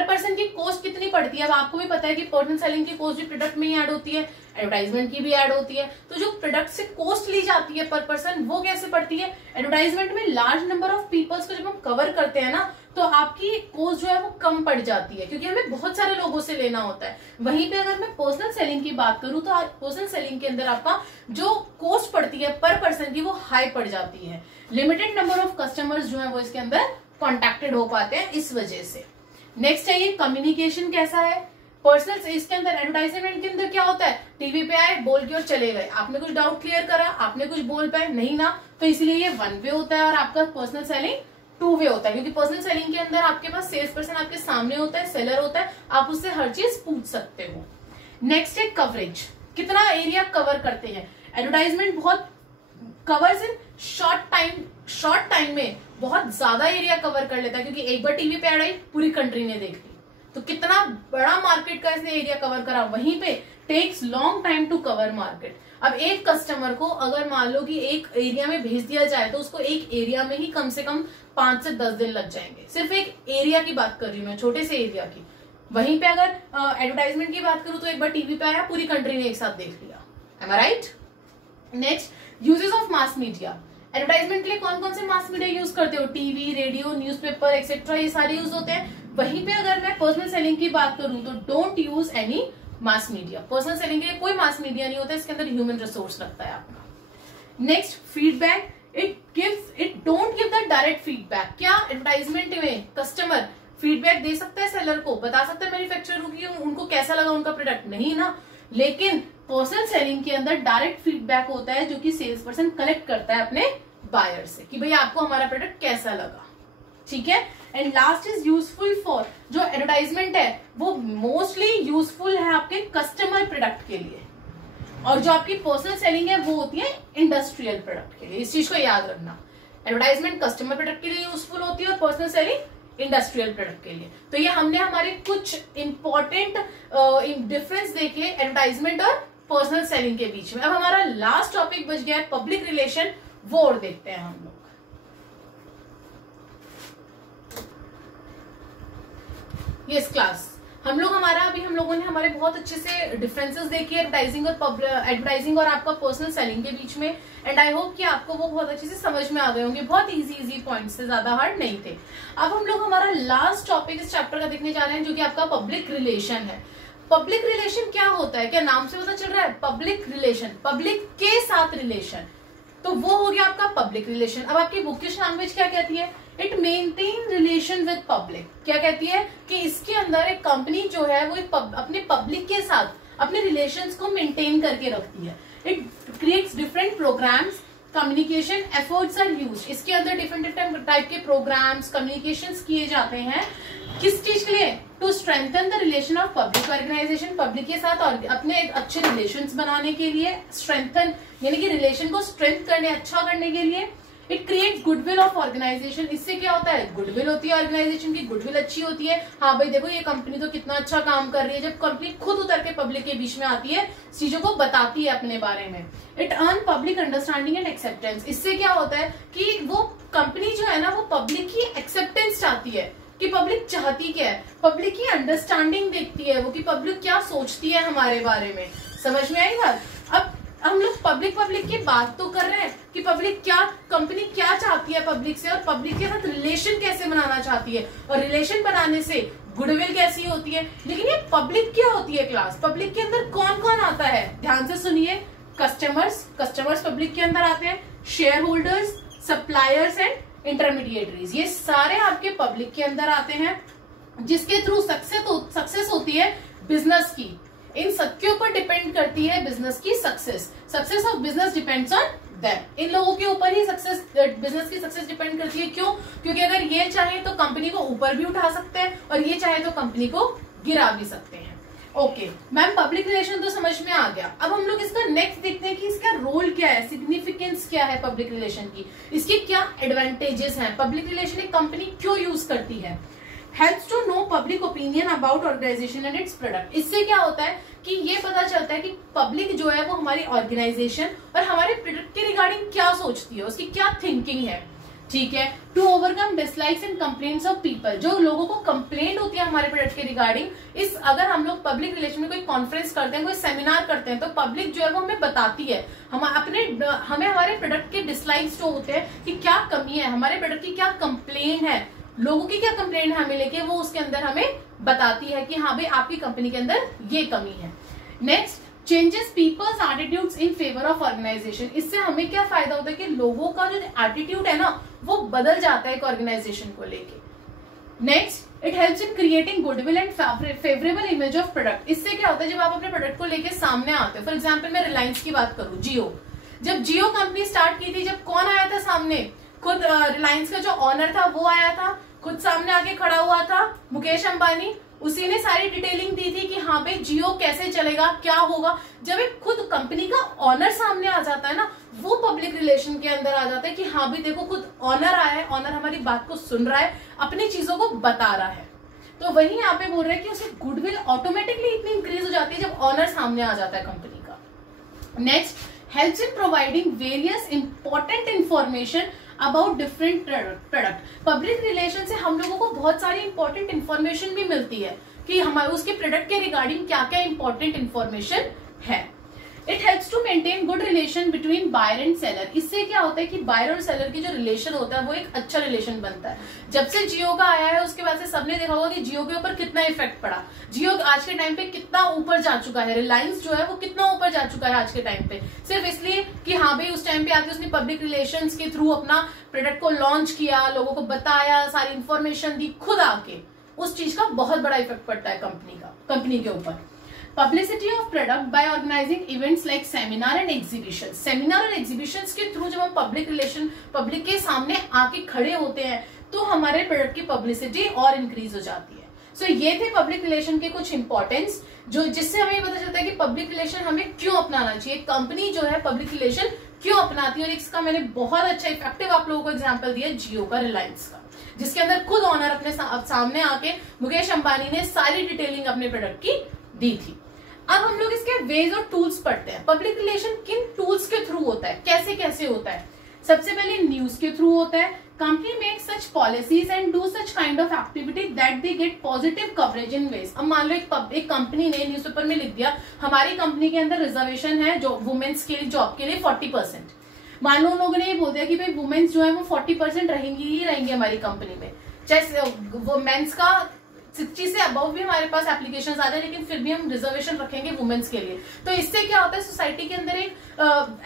पर्सन की कॉस्ट कितनी पड़ती है? अब आपको भी पता है कि पर्सनल सेलिंग की कॉस्ट भी प्रोडक्ट में ही ऐड होती है, एडवर्टाइजमेंट की भी ऐड होती है। तो जो प्रोडक्ट से कॉस्ट ली जाती है पर पर्सन, वो कैसे पड़ती है? एडवर्टाइजमेंट में लार्ज नंबर ऑफ पीपल्स को जब हम कवर करते हैं ना, तो आपकी कॉस्ट जो है वो कम पड़ जाती है, क्योंकि हमें बहुत सारे लोगों से लेना होता है। वहीं पे अगर मैं पर्सनल सेलिंग की बात करूं तो पर्सनल सेलिंग के अंदर आपका जो कॉस्ट पड़ती है पर पर्सन की वो हाई पड़ जाती है। लिमिटेड नंबर ऑफ कस्टमर्स जो है वो इसके अंदर कॉन्टेक्टेड हो पाते हैं इस वजह से। नेक्स्ट है ये कम्युनिकेशन कैसा है पर्सनल, इसके अंदर एडवर्टाइजमेंट के अंदर क्या होता है, टीवी पे आए, बोल के और चले गए, आपने कुछ डाउट क्लियर करा, आपने कुछ बोल पाए नहीं ना, तो इसलिए ये 1 वे होता है और आपका पर्सनल सेलिंग 2 वे होता है। क्योंकि पर्सनल सेलिंग के अंदर आपके पास सेल्स पर्सन आपके सामने होता है, सेलर होता है, आप उससे हर चीज पूछ सकते हो। नेक्स्ट है कवरेज, कितना एरिया कवर करते हैं। एडवर्टाइजमेंट बहुत कवर्स इन शॉर्ट टाइम में बहुत ज्यादा एरिया कवर कर लेता है, क्योंकि एक बार टीवी पे ऐड आई पूरी कंट्री ने देख ली, तो कितना बड़ा मार्केट का इसने एरिया कवर करा। वहीं पे takes long time to cover market. अब एक कस्टमर को अगर मान लो कि एक एरिया में भेज दिया जाए तो उसको एक एरिया में ही कम से कम 5 से 10 दिन लग जाएंगे। सिर्फ एक एरिया की बात कर रही हूँ मैं, छोटे से एरिया की। वहीं पे अगर एडवर्टाइजमेंट की बात करूं तो एक बार टीवी पे आया, पूरी कंट्री ने एक साथ देख लिया। Am I right? Next, uses of mass media. Advertisement के लिए कौन कौन से मास मीडिया यूज करते हो? टीवी, रेडियो, न्यूज़पेपर एक्सेट्रा, ये सारे यूज होते हैं। वहीं पे अगर मैं पर्सनल सेलिंग की बात करूं तो don't use any mass media. Personal selling के लिए कोई मास मीडिया नहीं होता, इसके अंदर ह्यूमन रिसोर्स लगता है आपका। Next, feedback. It don't give the direct feedback. क्या एडवर्टाइजमेंट में कस्टमर फीडबैक दे सकता है सेलर को, बता सकता है मैन्युफैक्चरर को कि उनको कैसा लगा उनका प्रोडक्ट? नहीं ना। लेकिन पर्सनल सेलिंग के अंदर डायरेक्ट फीडबैक होता है जो कि सेल्स पर्सन कलेक्ट करता है अपने बायर से कि भाई आपको हमारा प्रोडक्ट कैसा लगा। ठीक है। And last is useful for. जो एडवर्टाइजमेंट है वो मोस्टली यूजफुल है आपके कस्टमर प्रोडक्ट के लिए, और जो आपकी पर्सनल सेलिंग है वो होती है इंडस्ट्रियल प्रोडक्ट के लिए। इस चीज को याद रखना, एडवर्टाइजमेंट कस्टमर प्रोडक्ट के लिए यूजफुल होती है और पर्सनल सेलिंग इंडस्ट्रियल प्रोडक्ट के लिए। तो ये हमने हमारे कुछ इंपॉर्टेंट डिफरेंस देखे एडवर्टाइजमेंट और पर्सनल सेलिंग के बीच में। अब हमारा लास्ट टॉपिक बच गया है पब्लिक रिलेशन, वो और देखते हैं हम लोग। यस क्लास, हम लोगों ने हमारे बहुत अच्छे से डिफरेंसेस देखे एडवर्टाइजिंग और आपका पर्सनल सेलिंग के बीच में। एंड आई होप कि आपको वो बहुत अच्छे से समझ में आ गए होंगे। बहुत इजी पॉइंट्स थे, ज्यादा हार्ड नहीं थे। अब हम लोग हमारा लास्ट टॉपिक इस चैप्टर का देखने जा रहे हैं जो कि आपका पब्लिक रिलेशन है। पब्लिक रिलेशन क्या होता है? क्या नाम से पता चल रहा है? पब्लिक रिलेशन, पब्लिक के साथ रिलेशन, तो वो हो गया आपका पब्लिक रिलेशन। अब आपकी बुकिश लैंग्वेज क्या कहती है? It maintain relation with public. क्या कहती है? कि इसके अंदर एक कंपनी जो है वो अपने पब्लिक के साथ अपने रिलेशंस को मेंटेन करके रखती है। It creates different programmes, communication efforts are used. इसके अंदर डिफरेंट टाइप के प्रोग्राम्स, कम्युनिकेशंस किए जाते हैं। किस चीज के लिए? To strengthen the relation of public organisation, public के साथ और अपने एक अच्छे रिलेशंस बनाने के लिए। स्ट्रेंथन यानी कि रिलेशन को स्ट्रेंथ करने, अच्छा करने के लिए। It creates goodwill of organisation. इससे क्या होता है? गुडविल होती है ऑर्गेनाइजेशन की, गुडविल अच्छी होती है। हाँ भाई देखो ये कंपनी तो कितना अच्छा काम कर रही है। जब कंपनी खुद उतर के पब्लिक के बीच में आती है, चीजों को बताती है अपने बारे में। It earn public understanding and acceptance. इससे क्या होता है कि वो कंपनी जो है ना वो पब्लिक की एक्सेप्टेंस चाहती है कि पब्लिक चाहती क्या है, पब्लिक की अंडरस्टैंडिंग देखती है वो कि पब्लिक क्या सोचती है हमारे बारे में। समझ में आई बात? अब हम लोग पब्लिक की बात तो कर रहे हैं कि पब्लिक क्या, कंपनी क्या चाहती है पब्लिक से, और पब्लिक के साथ रिलेशन कैसे बनाना चाहती है, और रिलेशन बनाने से गुडविल कैसी होती है। लेकिन ये पब्लिक क्या होती है क्लास? पब्लिक के अंदर कौन कौन आता है? ध्यान से सुनिए। कस्टमर्स पब्लिक के अंदर आते हैं। Share holders, suppliers and intermediaries, ये सारे आपके पब्लिक के अंदर आते हैं, जिसके थ्रू सक्सेस होती है बिजनेस की। इन सबके ऊपर डिपेंड करती है बिजनेस की success of business depends on them. इन लोगों के ऊपर ही बिजनेस की सक्सेस डिपेंड करती है। क्यों? क्योंकि अगर ये चाहे तो कंपनी को ऊपर भी उठा सकते हैं और ये चाहे तो कंपनी को गिरा भी सकते हैं। ओके मैम, पब्लिक रिलेशन तो समझ में आ गया। अब हम लोग इसका नेक्स्ट देखते हैं कि इसका रोल क्या है, सिग्निफिकेंस क्या है पब्लिक रिलेशन की, इसके क्या एडवांटेजेस हैं, पब्लिक रिलेशन एक कंपनी क्यों यूज करती है। Helps to know public opinion about organisation and its product. इससे क्या होता है कि ये पता चलता है कि पब्लिक जो है वो हमारी ऑर्गेनाइजेशन और हमारे प्रोडक्ट के रिगार्डिंग क्या सोचती है, उसकी क्या थिंकिंग है। ठीक है। To overcome dislikes and complaints of people, जो लोगों को कंप्लेंट होती है हमारे प्रोडक्ट के रिगार्डिंग, इस अगर हम लोग पब्लिक रिलेशन में कोई कॉन्फ्रेंस करते हैं, कोई सेमिनार करते हैं, तो पब्लिक जो है वो हमें बताती है, हमें हमारे प्रोडक्ट के डिसलाइक्स जो होते हैं कि क्या कमी है, हमारे प्रोडक्ट की क्या कंप्लेन है, लोगों की क्या कंप्लेंट है हमें लेके, वो उसके अंदर हमें बताती है कि हाँ भाई आपकी कंपनी के अंदर ये कमी है। Next, changes people's attitudes in favour of organisation. इससे हमें क्या फायदा होता है कि लोगों का जो एटीट्यूड है ना वो बदल जाता है एक ऑर्गेनाइजेशन को लेके। Next, it helps in creating goodwill and favourable image of product. इससे क्या होता है जब आप अपने प्रोडक्ट को लेके सामने आते हो, फॉर एग्जाम्पल मैं रिलायंस की बात करूं, जियो, जब जियो कंपनी स्टार्ट की थी, जब कौन आया था सामने, खुद रिलायंस का जो ऑनर था वो आया था, खुद सामने आके खड़ा हुआ था मुकेश अंबानी, उसी ने सारी डिटेलिंग दी थी कि हाँ भाई जियो कैसे चलेगा, क्या होगा। जब एक खुद कंपनी का ऑनर सामने आ जाता है ना, वो पब्लिक रिलेशन के अंदर आ जाता है कि हाँ भाई देखो खुद ऑनर आया है, ऑनर हमारी बात को सुन रहा है, अपनी चीजों को बता रहा है। तो वही यहाँ पे बोल रहे हैं कि उसे गुडविल ऑटोमेटिकली इतनी इंक्रीज हो जाती है जब ऑनर सामने आ जाता है कंपनी का। Next, helps in providing various important information about different product. Public relation से हम लोगों को बहुत सारी इंपॉर्टेंट इन्फॉर्मेशन भी मिलती है कि हमारे उसके प्रोडक्ट के रिगार्डिंग क्या क्या इंपॉर्टेंट इन्फॉर्मेशन है। It helps to maintain good relation between buyer and seller. इससे क्या होता है कि बायर और सेलर की जो रिलेशन होता है वो एक अच्छा रिलेशन बनता है। जब से जियो का आया है उसके बाद से सबने देखा होगा कि जियो के ऊपर कितना इफेक्ट पड़ा। जियो आज के टाइम पे कितना ऊपर जा चुका है, रिलायंस जो है वो कितना ऊपर जा चुका है आज के टाइम पे, सिर्फ इसलिए कि हाँ भाई उस टाइम पे आके उसने पब्लिक रिलेशंस के थ्रू अपना प्रोडक्ट को लॉन्च किया, लोगों को बताया, सारी इंफॉर्मेशन दी खुद आके। उस चीज का बहुत बड़ा इफेक्ट पड़ता है कंपनी के ऊपर। Publicity of product by organising events like seminar and exhibition. Seminar और एग्जीबिशन के थ्रू जब हम पब्लिक के सामने आके खड़े होते हैं तो हमारे प्रोडक्ट की पब्लिसिटी और इंक्रीज हो जाती है। सो ये थे पब्लिक रिलेशन के कुछ इंपॉर्टेंस, जो जिससे हमें पता चलता है कि पब्लिक रिलेशन हमें क्यों अपनाना चाहिए, कंपनी जो है पब्लिक रिलेशन क्यों अपनाती है। और इसका मैंने बहुत अच्छा इफेक्टिव आप लोगों को एग्जाम्पल दिया जियो का, रिलायंस का, जिसके अंदर खुद ऑनर अपने सामने आके मुकेश अंबानी ने सारी डिटेलिंग अपने प्रोडक्ट की दी थी। अब हम लोग इसके वेज और टूल्स पढ़ते हैं। पब्लिक रिलेशन किन टूल्स के थ्रू होता है, कैसे कैसे होता है। सबसे पहले न्यूज के थ्रू होता है। Company make such policies and do such kind of activity that they get positive coverage in ways. अब मान लो एक कंपनी ने न्यूज़पेपर में लिख दिया हमारी कंपनी के अंदर रिजर्वेशन है जो वुमेन्स के लिए जॉब के लिए 40%। मान लो उन लोगों ने ये बोल दिया कि भाई वुमेन्स जो है वो 40% रहेंगी ही रहेंगे हमारी कंपनी में, चाहे मेंस का 60 से अबव भी हमारे पास एप्लीकेशंस आ जाए, लेकिन फिर भी हम रिजर्वेशन रखेंगे वुमेन्स के लिए। तो इससे क्या होता है, सोसाइटी के अंदर एक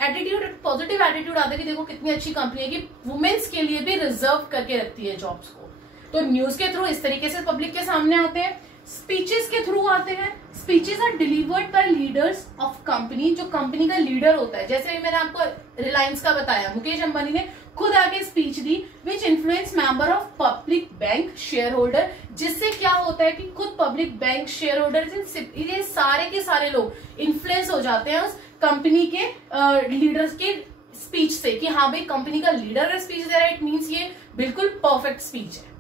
एटीट्यूड, पॉजिटिव एटीट्यूड आता है कि देखो कितनी अच्छी कंपनी है कि वुमेन्स के लिए भी रिजर्व करके रखती है जॉब्स को। तो न्यूज के थ्रू इस तरीके से पब्लिक के सामने आते हैं। स्पीचेस के थ्रू आते हैं। Speeches are delivered by leaders of company, जो कंपनी का लीडर होता है। जैसे मैंने आपको रिलायंस का बताया, मुकेश अंबानी ने खुद आगे speech the, which influence member of public bank share holder. जिससे क्या होता है कि खुद पब्लिक बैंक शेयर होल्डर, ये सारे के सारे लोग इन्फ्लुएंस हो जाते हैं उस कंपनी के लीडर्स के स्पीच से कि हाँ भाई कंपनी का लीडर अगर स्पीच दे रहा है इट मीन्स ये बिल्कुल परफेक्ट स्पीच है।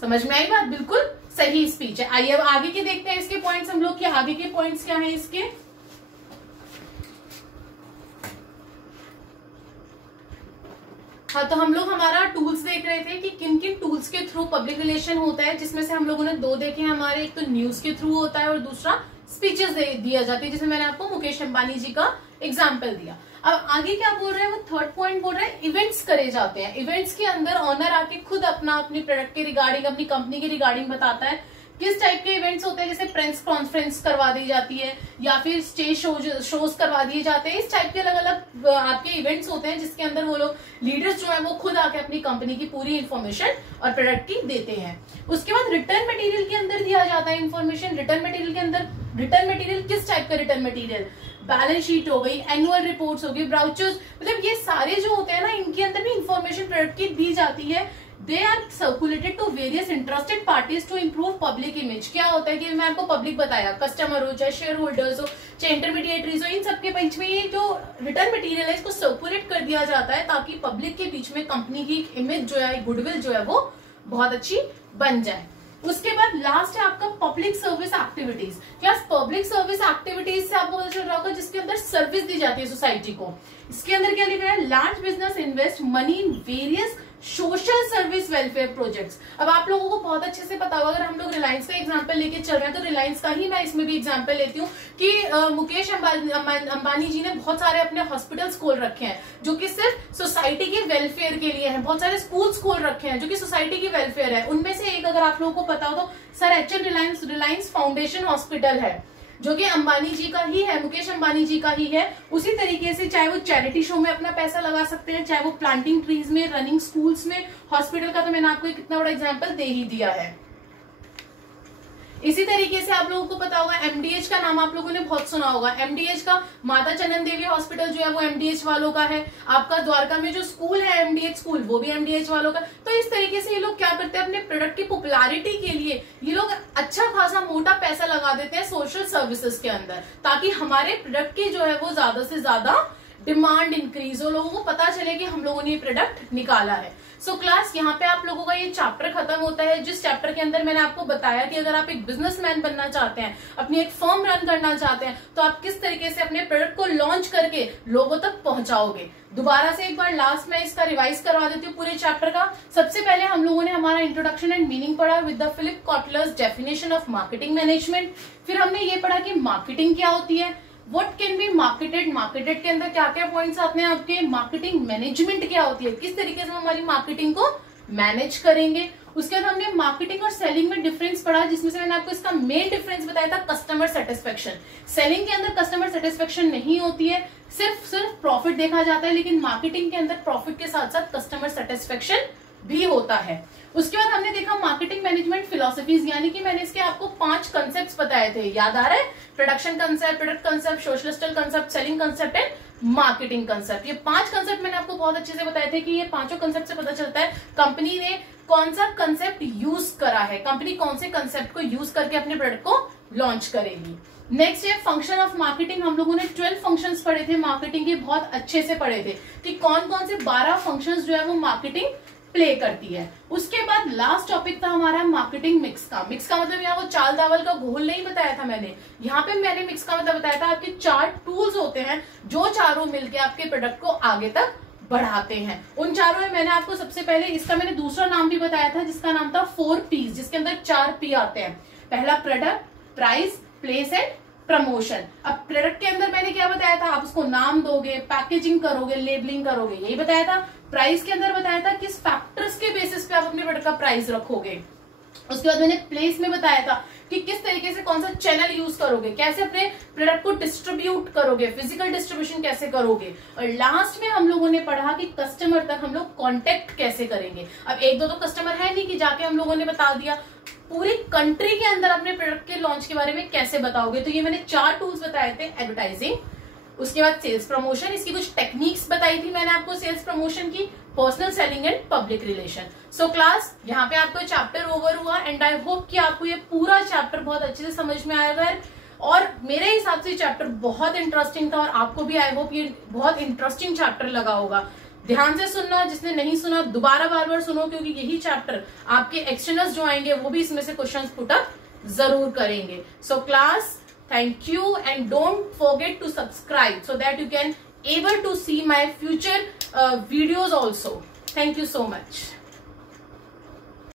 समझ में आई बात, बिल्कुल सही स्पीच है। आइए अब आगे के देखते हैं इसके पॉइंट्स हम लोग, कि आगे के पॉइंट्स क्या हैं इसके। हाँ, तो हम लोग हमारा टूल्स देख रहे थे कि किन किन टूल्स के थ्रू पब्लिक रिलेशन होता है, जिसमें से हम लोगों ने दो देखे हमारे, एक तो न्यूज के थ्रू होता है और दूसरा स्पीचेस दिया जाती है, जिसमें मैंने आपको मुकेश अंबानी जी का एग्जाम्पल दिया। अब आगे क्या बोल रहे हैं, वो थर्ड पॉइंट बोल रहे हैं इवेंट्स करे जाते हैं। इवेंट्स के अंदर ऑनर आके खुद अपनी प्रोडक्ट के रिगार्डिंग, अपनी कंपनी के रिगार्डिंग बताता है। किस टाइप के इवेंट्स होते हैं, जैसे प्रेस कॉन्फ्रेंस करवा दी जाती है या फिर स्टेज शोज करवा दिए जाते हैं। इस टाइप के अलग अलग आपके इवेंट्स होते हैं जिसके अंदर वो लोग लीडर्स जो है वो खुद आके अपनी कंपनी की पूरी इन्फॉर्मेशन और प्रोडक्ट की देते हैं। उसके बाद रिटर्न मटेरियल के अंदर दिया जाता है इन्फॉर्मेशन। रिटर्न मटेरियल किस टाइप का रिटर्न मटेरियल, बैलेंस शीट हो गई, एनुअल रिपोर्ट्स हो गई, ब्राउचर्स, मतलब ये सारे जो होते हैं ना, इनके अंदर भी इंफॉर्मेशन प्रोडक्ट की दी जाती है। They are circulated to various interested parties to improve public image. क्या होता है कि मैं आपको पब्लिक बताया, कस्टमर हो चाहे शेयर होल्डर्स हो चाहे इंटरमीडिएटरीज हो, इन सबके बीच में ये जो रिटर्न मटेरियल है इसको सर्कुलेट कर दिया जाता है ताकि पब्लिक के बीच में कंपनी की इमेज जो है, गुडविल जो है वो बहुत अच्छी बन जाए। उसके बाद लास्ट है आपका public service activities. Class public service activities से आपको पता चल रहा होगा जिसके अंदर सर्विस दी जाती है सोसाइटी को। इसके अंदर क्या लिखा है, large business invest money in various social service welfare projects. अब आप लोगों को बहुत अच्छे से पता होगा, अगर हम लोग रिलायंस का एग्जांपल लेके चल रहे हैं तो रिलायंस का ही मैं इसमें भी एग्जांपल लेती हूँ कि मुकेश अंबानी जी ने बहुत सारे अपने हॉस्पिटल्स खोल रखे हैं जो कि सिर्फ सोसाइटी के वेलफेयर के लिए हैं। बहुत सारे स्कूल्स खोल रखे हैं जो कि सोसाइटी की वेलफेयर है। उनमें से एक अगर आप लोगों को पता हो तो sir H.N.. Reliance foundation hospital है जो कि अंबानी जी का ही है, मुकेश अंबानी जी का ही है। उसी तरीके से चाहे वो चैरिटी शो में अपना पैसा लगा सकते हैं, चाहे वो प्लांटिंग ट्रीज में, रनिंग स्कूल्स में। हॉस्पिटल का तो मैंने आपको कितना बड़ा एग्जांपल दे ही दिया है। इसी तरीके से आप लोगों को पता होगा एमडीएच का नाम आप लोगों ने बहुत सुना होगा। एमडीएच का माता चंदन देवी हॉस्पिटल जो है वो एमडीएच वालों का है। आपका द्वारका में जो स्कूल है एमडीएच स्कूल, वो भी एमडीएच वालों का। तो इस तरीके से ये लोग क्या करते हैं, अपने प्रोडक्ट की पॉपुलैरिटी के लिए ये लोग अच्छा खासा मोटा पैसा लगा देते हैं सोशल सर्विसेज के अंदर, ताकि हमारे प्रोडक्ट की जो है वो ज्यादा से ज्यादा डिमांड इंक्रीज हो, लोगों को पता चले कि हम लोगों ने ये प्रोडक्ट निकाला है। सो क्लास यहाँ पे आप लोगों का ये चैप्टर खत्म होता है, जिस चैप्टर के अंदर मैंने आपको बताया कि अगर आप एक बिजनेसमैन बनना चाहते हैं, अपनी एक फर्म रन करना चाहते हैं, तो आप किस तरीके से अपने प्रोडक्ट को लॉन्च करके लोगों तक पहुंचाओगे। दोबारा से एक बार लास्ट में इसका रिवाइज करवा देती हूँ पूरे चैप्टर का। सबसे पहले हम लोगों ने हमारा इंट्रोडक्शन एंड मीनिंग पढ़ा with the Philip Kotler's definition of marketing management. फिर हमने ये पढ़ा कि मार्केटिंग क्या होती है, what can be marketed, marketed के अंदर क्या क्या पॉइंट्स आते हैं आपके, मार्केटिंग मैनेजमेंट क्या होती है, किस तरीके से हम हमारी मार्केटिंग को मैनेज करेंगे। उसके बाद हमने मार्केटिंग और सेलिंग में डिफरेंस पढ़ा, जिसमें से मैंने आपको इसका मेन डिफरेंस बताया था कस्टमर सेटिस्फेक्शन। सेलिंग के अंदर कस्टमर सेटिस्फेक्शन नहीं होती है, सिर्फ प्रॉफिट देखा जाता है, लेकिन मार्केटिंग के अंदर प्रॉफिट के साथ साथ कस्टमर सेटिस्फेक्शन भी होता है। उसके बाद हमने देखा मार्केटिंग मैनेजमेंट फिलोसफीज, यानी कि मैंने इसके आपको 5 कंसेप्ट बताए थे, याद आ रहा है, production concept, product concept, societal concept, selling concept and marketing concept. ये 5 कंसेप्ट मैंने आपको बहुत अच्छे से बताए थे कि ये पांचों कंसेप्ट से पता चलता है कंपनी ने कौन सा कंसेप्ट यूज करा है, कंपनी कौन से कंसेप्ट को यूज करके अपने प्रोडक्ट को लॉन्च करेगी। नेक्स्ट है फंक्शन ऑफ मार्केटिंग। हम लोगों ने 12 फंक्शंस पढ़े थे मार्केटिंग के, बहुत अच्छे से पढ़े थे कि कौन कौन से 12 फंक्शंस जो है वो मार्केटिंग प्ले करती है। उसके बाद लास्ट टॉपिक था हमारा मार्केटिंग मिक्स का। मिक्स का मतलब यहाँ वो चाल दावल का घोल नहीं बताया था मैंने, यहाँ पे मैंने मिक्स का मतलब बताया था आपके 4 टूल्स होते हैं जो चारों मिलके आपके प्रोडक्ट को आगे तक बढ़ाते हैं। उन चारों में मैंने आपको सबसे पहले इसका मैंने दूसरा नाम भी बताया था जिसका नाम था 4 P's, जिसके अंदर 4 P आते हैं। पहला product, price, place and promotion. अब प्रोडक्ट के अंदर मैंने क्या बताया था, आप उसको नाम दोगे, पैकेजिंग करोगे, लेबलिंग करोगे, यही बताया था। प्राइस के अंदर बताया था किस फैक्टर्स के बेसिस पे आप अपने प्रोडक्ट का प्राइस रखोगे। उसके बाद मैंने प्लेस में बताया था कि किस तरीके से कौन सा चैनल यूज करोगे, कैसे अपने प्रोडक्ट को डिस्ट्रीब्यूट करोगे, फिजिकल डिस्ट्रीब्यूशन कैसे करोगे। और लास्ट में हम लोगों ने पढ़ा कि कस्टमर तक हम लोग कांटेक्ट कैसे करेंगे। अब एक दो तो कस्टमर है नहीं कि जाके हम लोगों ने बता दिया, पूरी कंट्री के अंदर अपने प्रोडक्ट के लॉन्च के बारे में कैसे बताओगे। तो ये मैंने 4 टूल्स बताए थे, एडवर्टाइजिंग, उसके बाद सेल्स प्रमोशन, इसकी कुछ टेक्निक्स बताई थी मैंने आपको सेल्स प्रमोशन की, personal selling and public relation. So class यहाँ पे आपको चैप्टर ओवर हुआ एंड आई होप कि आपको ये पूरा चैप्टर बहुत अच्छे से समझ में आएगा। और मेरे हिसाब से चैप्टर बहुत इंटरेस्टिंग था और आपको भी आई होप ये बहुत इंटरेस्टिंग चैप्टर लगा होगा। ध्यान से सुनना, जिसने नहीं सुना दोबारा बार बार सुनो, क्योंकि यही चैप्टर आपके एक्सटर्नल्स जो आएंगे वो भी इसमें से क्वेश्चंस पुट अप जरूर करेंगे। So class, thank you and don't forget to subscribe so that you can able to see my future videos also. Thank you so much.